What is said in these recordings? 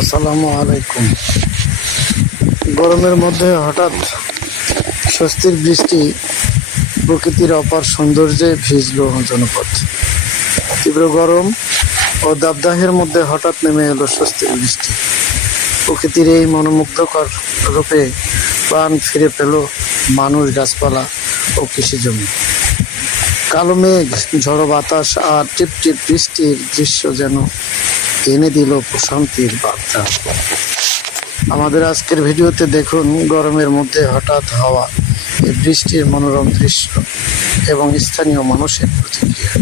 আসসালামু আলাইকুম। গরমের মধ্যে হঠাৎ স্বস্তির বৃষ্টি, প্রকৃতির অপার সৌন্দর্যে ভিজল জনপদ। তীব্র গরম ও দাবদাহের মধ্যে হঠাৎ নেমে এলো স্বস্তির বৃষ্টি। প্রকৃতির এই মনোমুগ্ধকর রূপে প্রাণ ফিরে পেল মানুষ, গাছপালা ও কৃষিজমি। কালো মেঘ, ঝড়ো বাতাস আর টিপ টিপ বৃষ্টির দৃশ্য যেন এনে দিল প্রশান্তির বার্তা। আমাদের আজকের ভিডিওতে দেখুন গরমের মধ্যে হঠাৎ হওয়া এই বৃষ্টির মনোরম দৃশ্য এবং স্থানীয় মানুষের প্রতিক্রিয়া।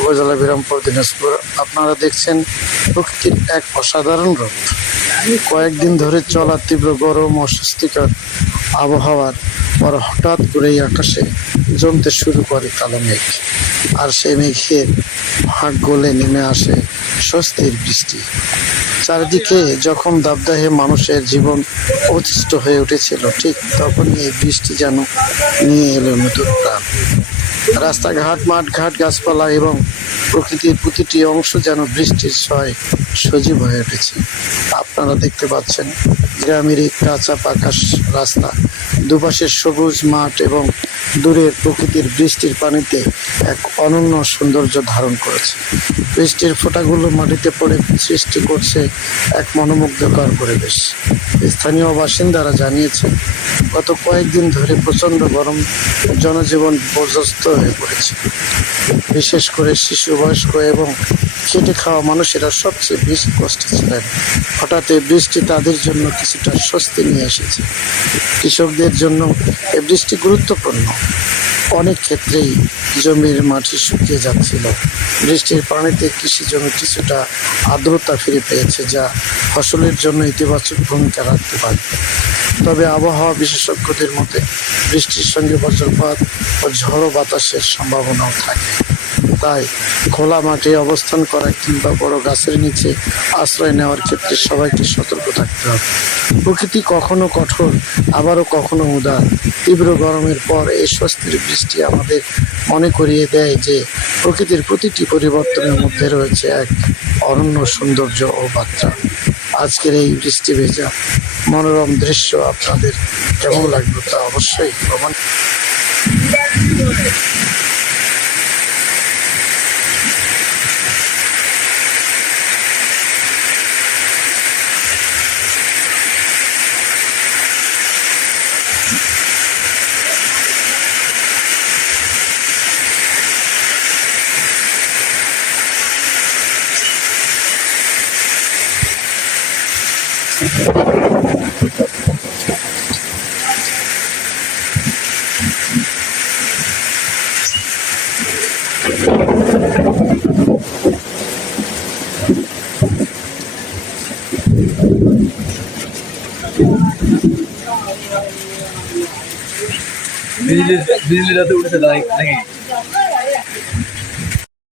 উপজেলা বিরামপুর, দিনাজপুর। আপনারা দেখছেন প্রকৃতির এক অসাধারণ রূপ। কয়েকদিন ধরে চলা তীব্র গরম, অস্বস্তিকর আবহাওয়ার পর হঠাৎ করেই আকাশে জমতে শুরু করে কালো মেঘ, আর সেই মেঘের ফাঁক গলে নেমে আসে স্বস্তির বৃষ্টি। চারিদিকে যখন দাবদাহে মানুষের জীবন অতিষ্ঠ হয়ে উঠেছিল, ঠিক তখনই এই বৃষ্টি যেন নিয়ে এলো নতুন প্রাণ। রাস্তাঘাট, মাঠঘাট, গাছপালা এবং প্রকৃতির প্রতিটি অংশ যেন বৃষ্টির ছয় সজীব হয়ে উঠেছে। আপনারা দেখতে পাচ্ছেন গ্রামের এই কাঁচা পাকা রাস্তা, দুপাশের সবুজ মাঠ এবং দূরের প্রকৃতির বৃষ্টির পানিতে এক অনন্য সৌন্দর্য ধারণ করেছে। বৃষ্টির ফোঁটাগুলো মাটিতে পড়ে সৃষ্টি করছে এক মনোমুগ্ধকর পরিবেশ। স্থানীয় বাসিন্দারা জানিয়েছেন, গত কয়েকদিন ধরে প্রচণ্ড গরম জনজীবন বিপর্যস্ত হয়ে পড়েছে। বিশেষ করে শিশু, বয়স্ক এবং খেটে খাওয়া মানুষেরা সবচেয়ে বেশি কষ্টে ছিলেন। হঠাৎ এই বৃষ্টি তাদের জন্য কিছুটা স্বস্তি নিয়ে এসেছে। কৃষকদের জন্য এই বৃষ্টি গুরুত্বপূর্ণ। অনেক ক্ষেত্রেই জমির মাটি শুকিয়ে যাচ্ছিল। বৃষ্টির পানিতে কৃষি জমি কিছুটা আর্দ্রতা ফিরে পেয়েছে, যা ফসলের জন্য ইতিবাচক ভূমিকা রাখতে পারে। তবে আবহাওয়া বিশেষজ্ঞদের মতে বৃষ্টির সঙ্গে বজ্রপাত ও ঝড়ো বাতাসের সম্ভাবনাও থাকে। তাই খোলা মাঠে অবস্থান করা কিংবা বড় গাছের নিচে আশ্রয় নেওয়ার ক্ষেত্রে সবাইকে সতর্ক থাকতে হবে। প্রকৃতি কখনো কঠোর, আবারও কখনো উদার। তীব্র গরমের পর এই স্বস্তির বৃষ্টি আমাদের মনে করিয়ে দেয় যে প্রকৃতির প্রতিটি পরিবর্তনের মধ্যে রয়েছে এক অনন্য সৌন্দর্য ও বার্তা। আজকের এই বৃষ্টি ভেজা মনোরম দৃশ্য আপনাদের কেমন লাগলো তা অবশ্যই কমেন্ট। बिजली बिजली रात उठे नाকি